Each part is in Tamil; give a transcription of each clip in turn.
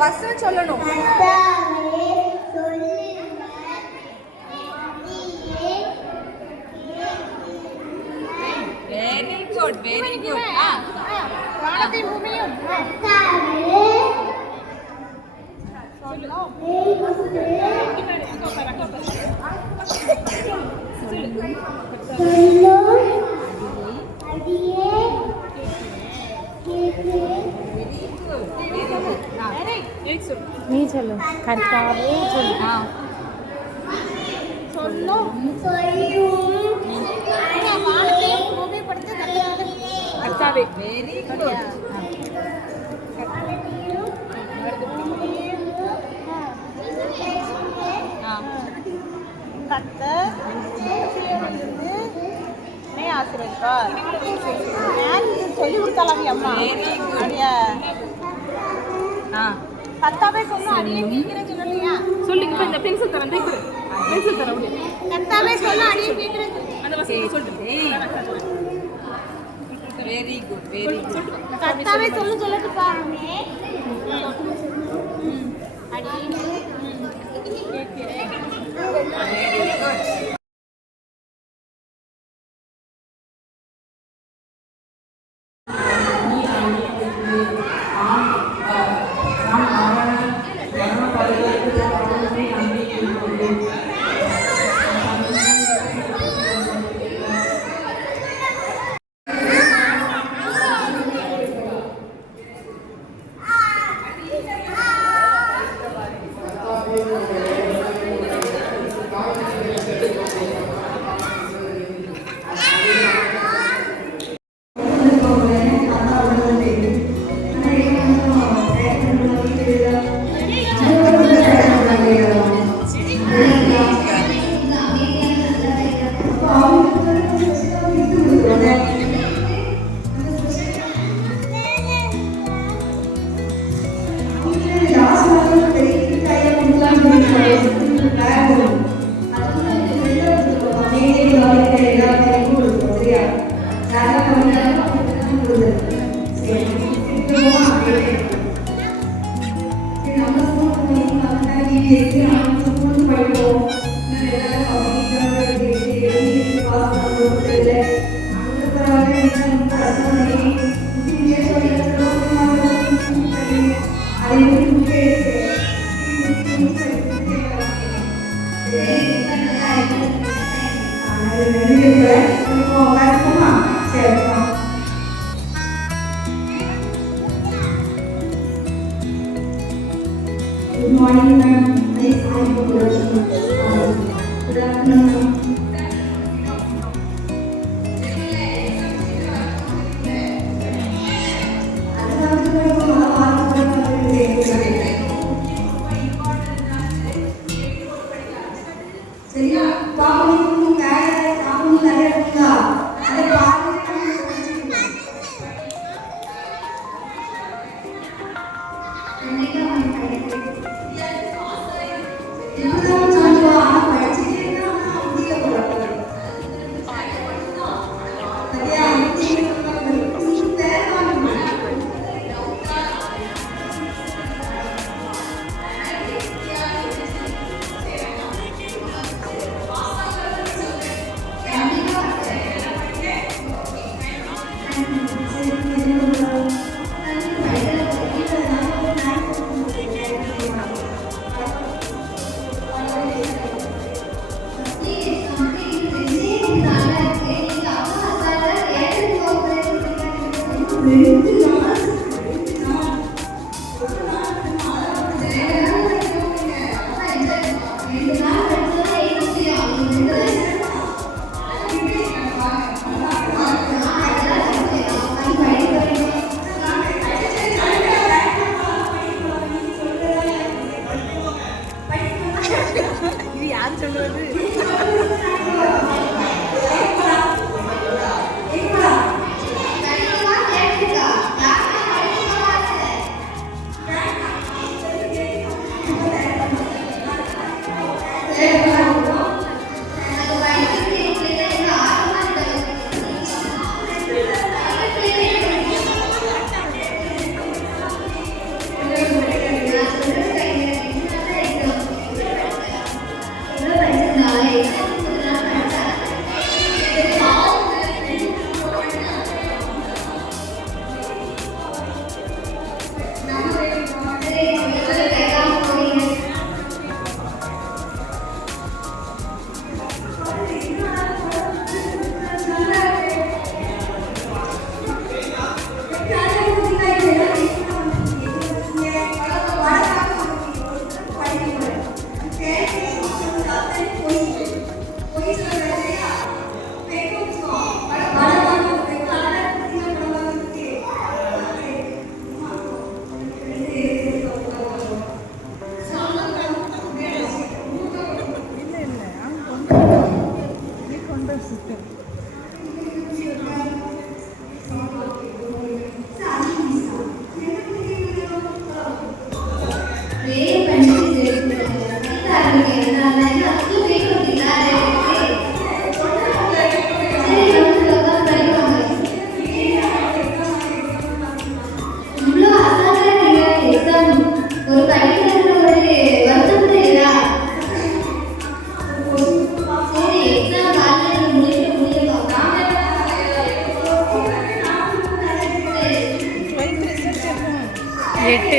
வசனம் சொல்லணும். Very good very good. வானத்தை பூமியும் நீ சொல்லு. கர்த்தாவே சொல்லு. சொல்லும் கர்த்தாவே. Very good. கர்த்தர் ஆசீர்வதிப்பார். சொல்லி கொடுத்தாலும் அம்மா கர்த்தாவே சொல்லும். அடியே கேட்கிறேன் சொல்லலையா? சொல்லுங்க. இப்ப இந்த பென்சில் தரேன். பென்சில் தர முடியும். கர்த்தாவே சொல்லும். அடியே கேட்கிறேன். அந்த வசனம் சொல்லுங்க. Very good very good. கர்த்தாவே சொல்லட்டு பாருங்க. அடியே கேட்கிறேன். Very good. Good morning, ma'am. Nice to meet you. Good afternoon. எட்டு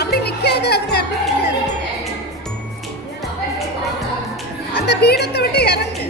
அப்படி நிக்காது, அதுக்கு அப்படி நிக்காது. அந்த பீடத்தை விட்டு இறங்கு.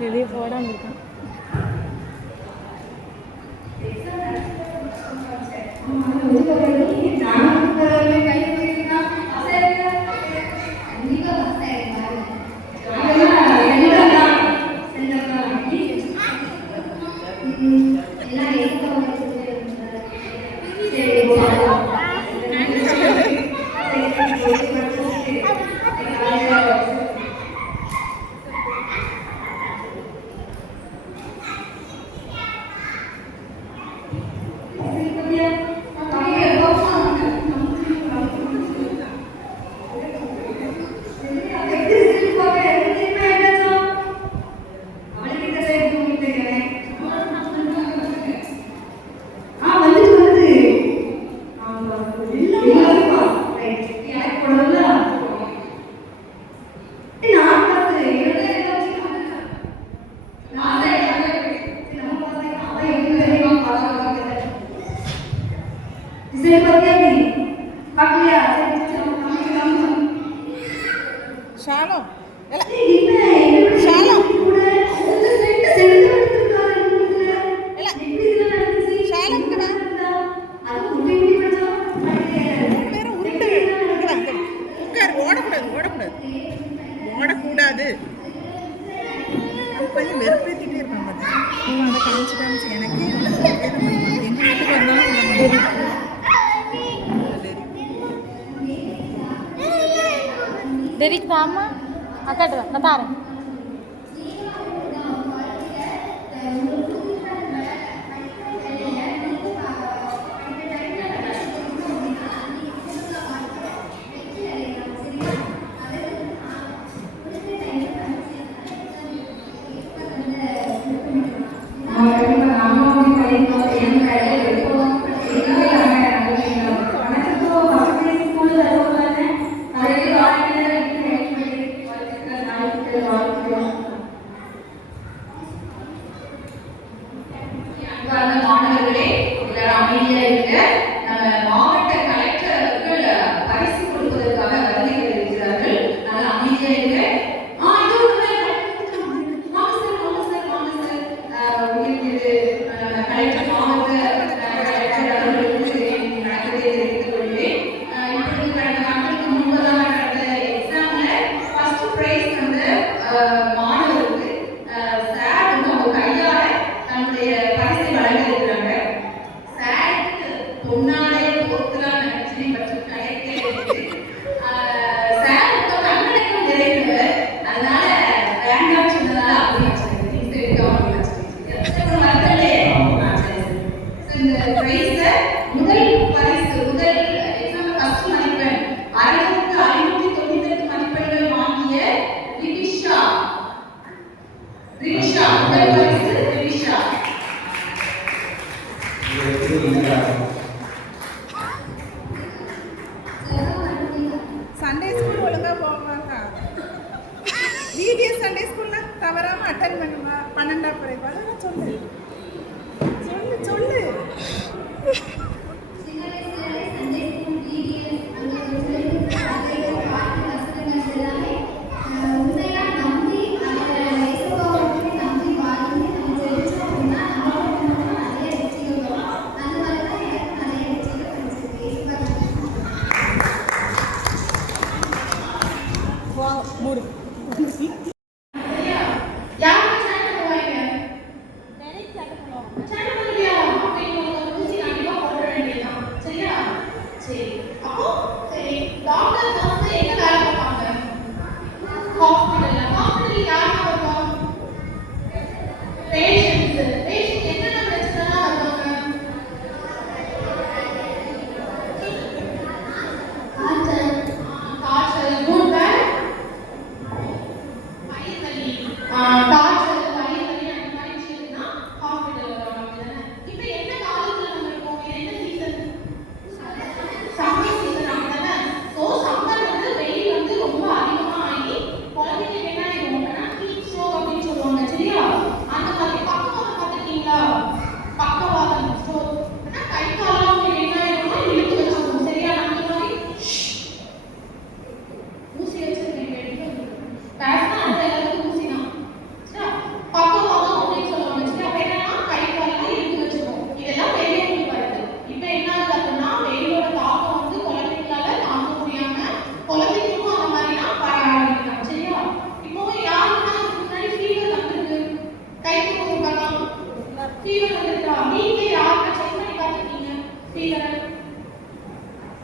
வெளியே போடாமல் இருக்கான். Shalom. Shalom. ஓடக்கூடாது. கொஞ்சம் வெறுப்பேற்றிட்டே இருப்பாங்க. அதை காமிச்சு காமிச்சு எனக்கு எங்கள் வீட்டுக்கு வந்தாலும் டெரிக் தாமா அக்காட்டு நான் தாரேன். மாணவர்களே எல்லாரும் அமைதியா இருக்கு. மாவட்ட கலெக்டர் அவர்கள் பரிசு கொடுப்பதற்காக வருகை இருக்கிறார்கள். நல்லா அமைதியா இருக்கு. கலெக்டர் மாவட்ட கலெக்டர் அவர்களுக்கு நடக்கத்தை தெரிவித்துக் கொள்கிறேன். இப்பொழுது கடந்த நாட்களுக்கு முன்பதாக நடந்த எக்ஸாம்ல ஃபர்ஸ்ட் பிரைஸ் வந்து மாணவருக்கு சார் வந்து அவங்க கையால தன்னுடைய பரிசை வழங்க இருக்கிறாங்க. சாருக்கு பொன்னாடை போர்த்தலாம் நினைச்சு பற்றி கிடைக்கிறது. சார் தன்னடக்கம் நிறைந்தவர், அதனால வேண்டாம் சொன்னதால அப்படின்னு இந்த பிரைஸ முதல் பரிசு முதல் எக்ஸாம் ஃபர்ஸ்ட் மதிப்பெண் 6,598 மதிப்பெண்கள் வாங்கிய ரிவிஷா முதல் பரிசு ரிவிஷா. சண்டே ஸ்கூல் ஒழுங்கா போவாங்க. விபிஎஸ் சண்டே ஸ்கூல்ல தவறாம அட்டெண்ட் பண்ணுமா? 12ஆம் பிறகு அதெல்லாம் சொல்லு சொல்லு சொல்லு. மூடு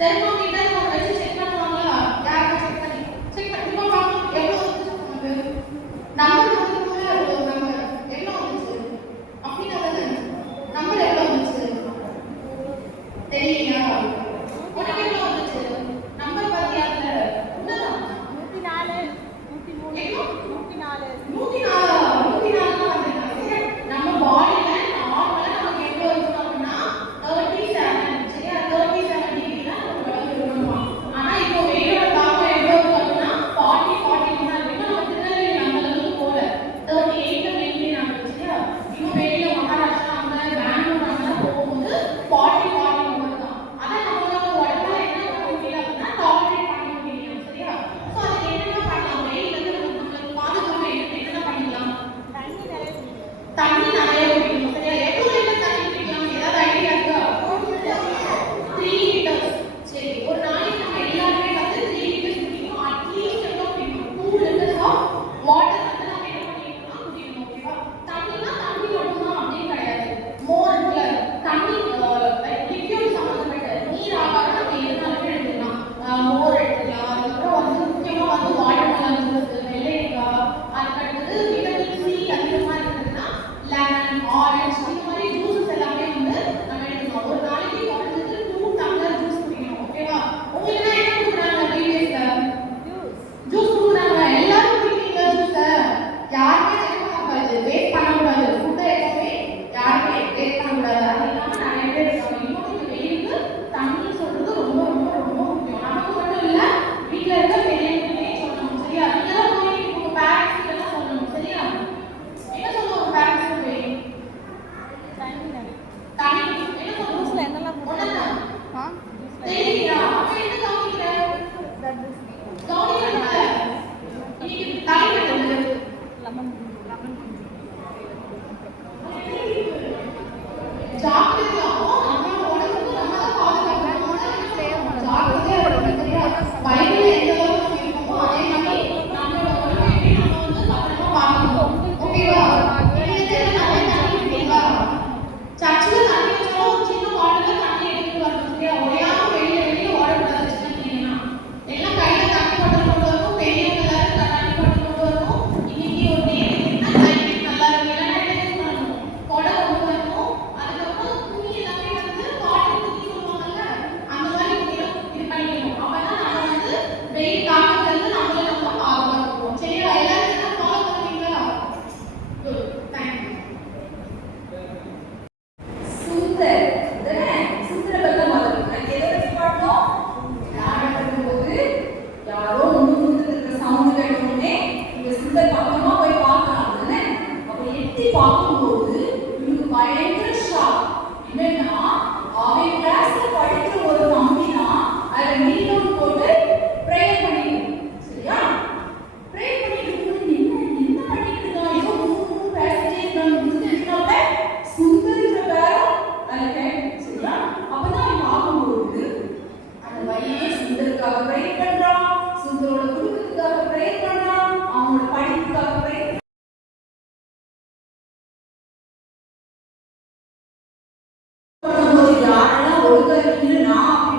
தெர்மோமீட்டர் நம்ம வச்சு செக் பண்ணுவாங்களா? யாரை செக் பண்ணி இப்போ பார்க்கணும் எவ்வளோ வந்துச்சு நம்பர் வந்து நம்பர் எவ்வளோ வந்துச்சு அப்படின்னா நம்பர் எவ்வளோ வந்துச்சு தெரியலையா? உனக்கு எவ்வளோ வந்துச்சு நம்பர் பார்த்தியா? உண்மைதான் 104 நம்ம பாடியில நார்மலா நமக்கு எவ்வளோ இருக்கணும் அப்படின்னா 37 சரியா? 37 டிகிரி தான் நம்ம உடம்பு இருக்கணும். ஆனா இப்போ வெயிலோட தாக்கம் எவ்வளோ இருக்கு அப்படின்னா 40 தான் இருக்கு. நம்ம திருநெல்வேலி அந்த அளவுக்கு போல 38 மெயின்டைன் ஆகுது சரியா? இப்போ வெளியில மகாராஷ்டிரா அந்த பெங்களூர் அங்கெல்லாம் போகும்போது 40 தான். அதான் நம்மளோட உடம்புல என்ன பண்ண முடியல அப்படின்னா டாலரேட் பண்ண முடியல சரியா? ஸோ அதுக்கு என்னென்ன பண்ணலாம்? வெயில் வந்து நம்மளுக்கு பாதுகாப்பு என்னென்ன பண்ணிக்கலாம்? தண்ணி நிறைய குடிக்கணும் சரியா? எவ்வளோ லிட்டர் தண்ணி குடிக்கலாம்? ஏதாவது ஐடியா இருக்கா? 3 லிட்டர்ஸ். சரி, ஒரு நாளைக்கு நம்ம எல்லாருமே வந்து 3 லிட்டர்ஸ் குடிக்கணும். அட்லீஸ்ட் எவ்வளோ குடிக்கணும்? 2 லிட்டர்ஸ் ஆஃப் வாட்டர் வந்து நம்ம என்ன பண்ணிக்கணும்னா குடிக்கணும் ஓகேவா? தண்ணினா தண்ணி மட்டும்தான் அப்படின்னு கிடையாது. மோர் இருக்குல்ல தண்ணி லிக்யூட் சம்மந்தப்பட்ட நீர் ஆகாரம் நம்ம எதுனாலுமே எடுத்துக்கலாம். மோர் எடுத்துக்கலாம். அதுக்கப்புறம் வந்து முக்கியமாக வந்து வாட்டர் மெலன் ஜூஸ், வெள்ளரிக்காய், அதுக்கடுத்தது விட்டமின் சி அதிகமாக இருக்குதுன்னா லெமன், ஆரஞ்சு இந்த மாதிரி ஜூஸஸ் எல்லாமே வந்து நம்ம எடுத்துக்கலாம். ஒரு நாளைக்கு குறைஞ்சது 2 டம்ளர் ஜூஸ் குடிக்கணும் ஓகேவா? உங்களுக்கு என்ன கொடுக்குறாங்க? பிபிஎஸ்ல ஜூஸ் கொடுக்குறாங்க. எல்லாரும் குடிப்பீங்க ஜூஸை? யாருமே வேஸ்ட் பண்ணக்கூடாது. ஃபுட்டை எப்பவுமே பயங்கர ஷாக். என்னன்னா அவன் கிளாஸ்ல படிக்கிற ஒரு தம்பி தான் அதை நீளம் போட்டு ப்ரேயர் பண்ணிட்டு சரியா ப்ரேயர் பண்ணிட்டு என்ன பண்ணிட்டு இருக்கான் ஏதோ பேசிட்டே இருக்காங்க சுந்தரின்ற பேரும் அதுக்கு சரியா அப்பதான் அவன் பார்க்கும்போது அந்த பையன் சுந்தருக்காக ப்ரேயர் பண்றான் சுந்தரோட குடும்பத்துக்காக ப்ரேயர் பண்றான் அவனோட படிப்புக்காக ப்ரேயர் யாரெல்லாம் ஒழுங்கா இருக்கீங்கன்னு நான் அப்படி